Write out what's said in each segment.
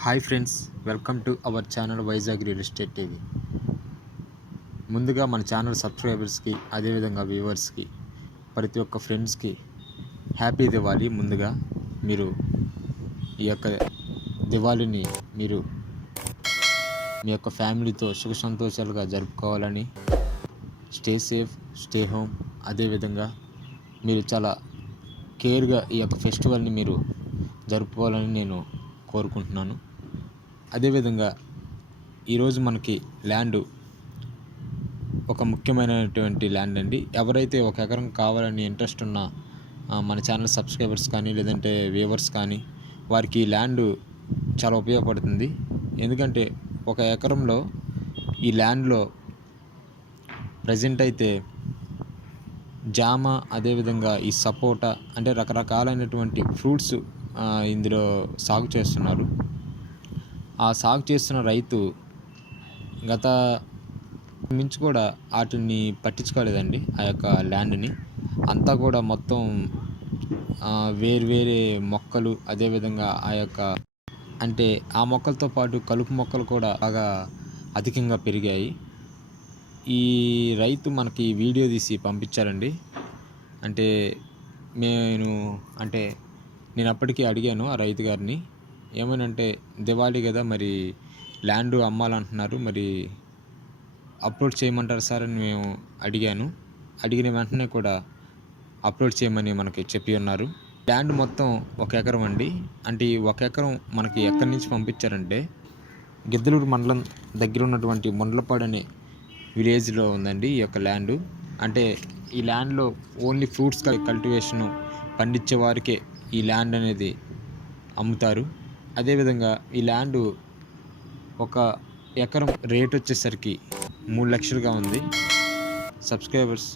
Hi friends, welcome to our channel Vizag real estate TV. ముందుగా మన channel సబ్స్క్రైబర్స్కి, అదేవిధంగా వ్యూవర్స్కి, ప్రతి ఒక్క ఫ్రెండ్స్కి హ్యాపీ దివాళీ. ముందుగా మీరు ఈ యొక్క దివాళీని మీరు మీ యొక్క ఫ్యామిలీతో సుఖ సంతోషాలుగా జరుపుకోవాలని, స్టే సేఫ్, స్టే హోమ్. అదేవిధంగా మీరు చాలా కేర్గా ఈ యొక్క ఫెస్టివల్ని మీరు జరుపుకోవాలని నేను కోరుకుంటున్నాను. అదేవిధంగా ఈరోజు మనకి ల్యాండ్ ఒక ముఖ్యమైనటువంటి ల్యాండ్ అండి. ఎవరైతే ఒక ఎకరం కావాలని ఇంట్రెస్ట్ ఉన్న మన ఛానల్ సబ్స్క్రైబర్స్ కానీ, లేదంటే వ్యూవర్స్ కానీ, వారికి ఈ ల్యాండ్ చాలా ఉపయోగపడుతుంది. ఎందుకంటే ఒక ఎకరంలో ఈ ల్యాండ్లో ప్రజెంట్ అయితే జామ, అదేవిధంగా ఈ సపోటా అంటే రకరకాలైనటువంటి ఫ్రూట్స్ ఇందులో సాగు చేస్తున్నారు. ఆ సాగు చేస్తున్న రైతు గత మించి కూడా వాటిని పట్టించుకోలేదండి. ఆ యొక్క ల్యాండ్ని అంతా కూడా మొత్తం వేరే మొక్కలు, అదేవిధంగా ఆ యొక్క అంటే ఆ మొక్కలతో పాటు కలుపు మొక్కలు కూడా బాగా అధికంగా పెరిగాయి. ఈ రైతు మనకి వీడియో తీసి పంపించారండి. అంటే నేను అప్పటికీ అడిగాను ఆ రైతు గారిని, ఏమనంటే దివాళీ కదా, మరి ల్యాండ్ అమ్మాలంటున్నారు, మరి అప్లోడ్ చేయమంటారు సార్ అని మేము అడిగిన వెంటనే కూడా అప్లోడ్ చేయమని మనకి చెప్పి ఉన్నారు. ల్యాండ్ మొత్తం 1 ఎకరం అండి. అంటే ఈ 1 ఎకరం మనకి ఎక్కడి నుంచి పంపించారంటే గిద్దలూరు మండలం దగ్గర ఉన్నటువంటి ముండ్లపాడు అనే విలేజ్లో ఉందండి ఈ యొక్క ల్యాండ్. అంటే ఈ ల్యాండ్లో ఓన్లీ ఫ్రూట్స్ కల్టివేషను పండించే వారికే ఈ ల్యాండ్ అనేది అమ్ముతారు. అదేవిధంగా ఈ ల్యాండ్ 1 ఎకరం రేట్ వచ్చేసరికి 3 లక్షలుగా ఉంది. సబ్స్క్రైబర్స్,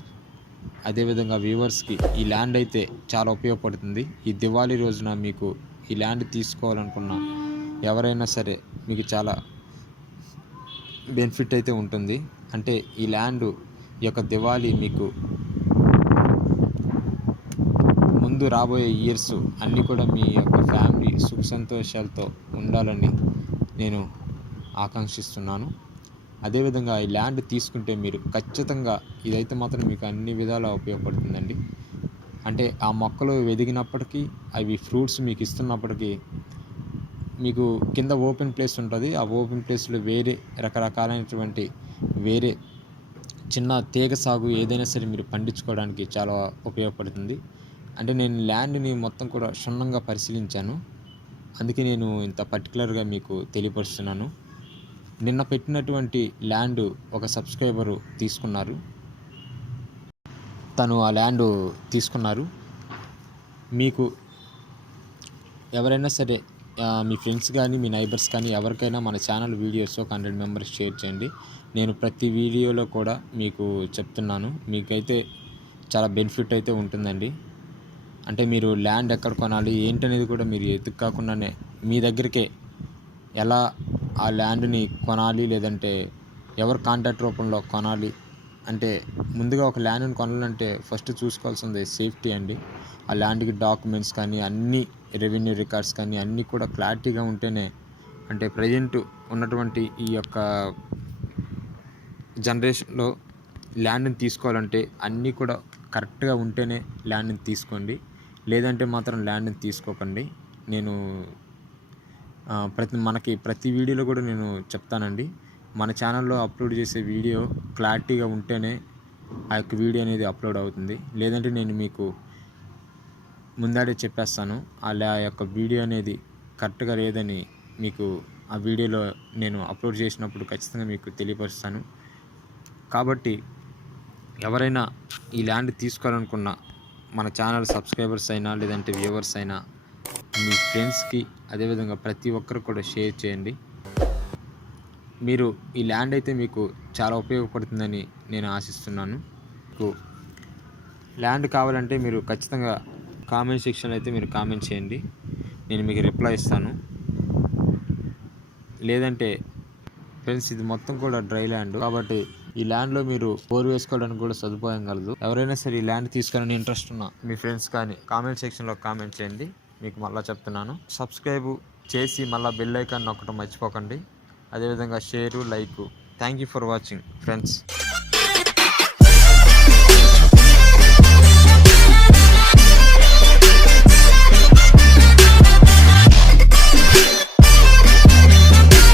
అదేవిధంగా వ్యూవర్స్కి ఈ ల్యాండ్ అయితే చాలా ఉపయోగపడుతుంది. ఈ దివాళీ రోజున మీకు ఈ ల్యాండ్ తీసుకోవాలనుకున్న ఎవరైనా సరే మీకు చాలా బెనిఫిట్ అయితే ఉంటుంది. అంటే ఈ ల్యాండ్ యొక్క దివాళీ మీకు ముందు రాబోయే ఇయర్స్ అన్నీ కూడా మీ యొక్క ఫ్యామిలీ సుఖ సంతోషాలతో ఉండాలని నేను ఆకాంక్షిస్తున్నాను. అదేవిధంగా ఈ ల్యాండ్ తీసుకుంటే మీరు ఖచ్చితంగా ఇదైతే మాత్రం మీకు అన్ని విధాలా ఉపయోగపడుతుందండి. అంటే ఆ మొక్కలు ఎదిగినప్పటికీ, అవి ఫ్రూట్స్ మీకు ఇస్తున్నప్పటికీ, మీకు కింద ఓపెన్ ప్లేస్ ఉంటుంది. ఆ ఓపెన్ ప్లేస్లో వేరే రకరకాలైనటువంటి వేరే చిన్న తీగ సాగు ఏదైనా సరే మీరు పండించుకోవడానికి చాలా ఉపయోగపడుతుంది. అంటే నేను ల్యాండ్ని మొత్తం కూడా క్షుణ్ణంగా పరిశీలించాను. అందుకే నేను ఇంత పర్టికులర్గా మీకు తెలియపరుస్తున్నాను. నిన్న పెట్టినటువంటి ల్యాండ్ ఒక సబ్స్క్రైబరు తీసుకున్నారు. తను ఆ ల్యాండ్ తీసుకున్నారు. మీకు ఎవరైనా సరే మీ ఫ్రెండ్స్ కానీ, మీ నైబర్స్ కానీ ఎవరికైనా మన ఛానల్ వీడియోస్ ఒక 100 మెంబర్స్ షేర్ చేయండి. నేను ప్రతి వీడియోలో కూడా మీకు చెప్తున్నాను. మీకైతే చాలా బెనిఫిట్ అయితే ఉంటుందండి. అంటే మీరు ల్యాండ్ ఎక్కడ కొనాలి ఏంటనేది కూడా మీరు ఎత్తుక్కాకుండానే మీ దగ్గరికే ఎలా ఆ ల్యాండ్ని కొనాలి, లేదంటే ఎవరు కాంటాక్ట్ రూపంలో కొనాలి అంటే ముందుగా ఒక ల్యాండ్ని కొనాలంటే ఫస్ట్ చూసుకోవాల్సింది సేఫ్టీ అండి. ఆ ల్యాండ్కి డాక్యుమెంట్స్ కానీ, అన్ని రెవెన్యూ రికార్డ్స్ కానీ అన్నీ కూడా క్లారిటీగా ఉంటేనే, అంటే ప్రజెంట్ ఉన్నటువంటి ఈ యొక్క జనరేషన్లో ల్యాండ్ని తీసుకోవాలంటే అన్నీ కూడా కరెక్ట్గా ఉంటేనే ల్యాండ్ని తీసుకోండి. లేదంటే మాత్రం ల్యాండ్ని తీసుకోకండి. నేను ప్రతి వీడియోలో కూడా నేను చెప్తానండి. మన ఛానల్లో అప్లోడ్ చేసే వీడియో క్లారిటీగా ఉంటేనే ఆ యొక్క వీడియో అనేది అప్లోడ్ అవుతుంది. లేదంటే నేను మీకు ముందాడే చెప్పేస్తాను, అలా యొక్క వీడియో అనేది కరెక్ట్గా లేదని మీకు ఆ వీడియోలో నేను అప్లోడ్ చేసినప్పుడు ఖచ్చితంగా మీకు తెలియపరుస్తాను. కాబట్టి ఎవరైనా ఈ ల్యాండ్ తీసుకోవాలనుకున్న మన ఛానల్ సబ్స్క్రైబర్స్ అయినా, లేదంటే వ్యూవర్స్ అయినా మీ ఫ్రెండ్స్కి, అదేవిధంగా ప్రతి ఒక్కరు కూడా షేర్ చేయండి. మీరు ఈ ల్యాండ్ అయితే మీకు చాలా ఉపయోగపడుతుందని నేను ఆశిస్తున్నాను. మీకు ల్యాండ్ కావాలంటే మీరు ఖచ్చితంగా కామెంట్ సెక్షన్లో అయితే మీరు కామెంట్ చేయండి, నేను మీకు రిప్లై ఇస్తాను. లేదంటే ఫ్రెండ్స్, ఇది మొత్తం కూడా డ్రై ల్యాండ్ కాబట్టి ఈ ల్యాండ్లో మీరు బోర్ వేసుకోవడానికి కూడా సదుపాయం కలదు. ఎవరైనా సరే ఈ ల్యాండ్ తీసుకోవాలని ఇంట్రెస్ట్ ఉన్న మీ ఫ్రెండ్స్ కానీ కామెంట్ సెక్షన్లో కామెంట్ చేయండి. మీకు మళ్ళీ చెప్తున్నాను, సబ్స్క్రైబ్ చేసి మళ్ళీ బెల్ ఐకాన్ నొక్కడం మర్చిపోకండి. అదేవిధంగా share, like. Thank you for watching friends.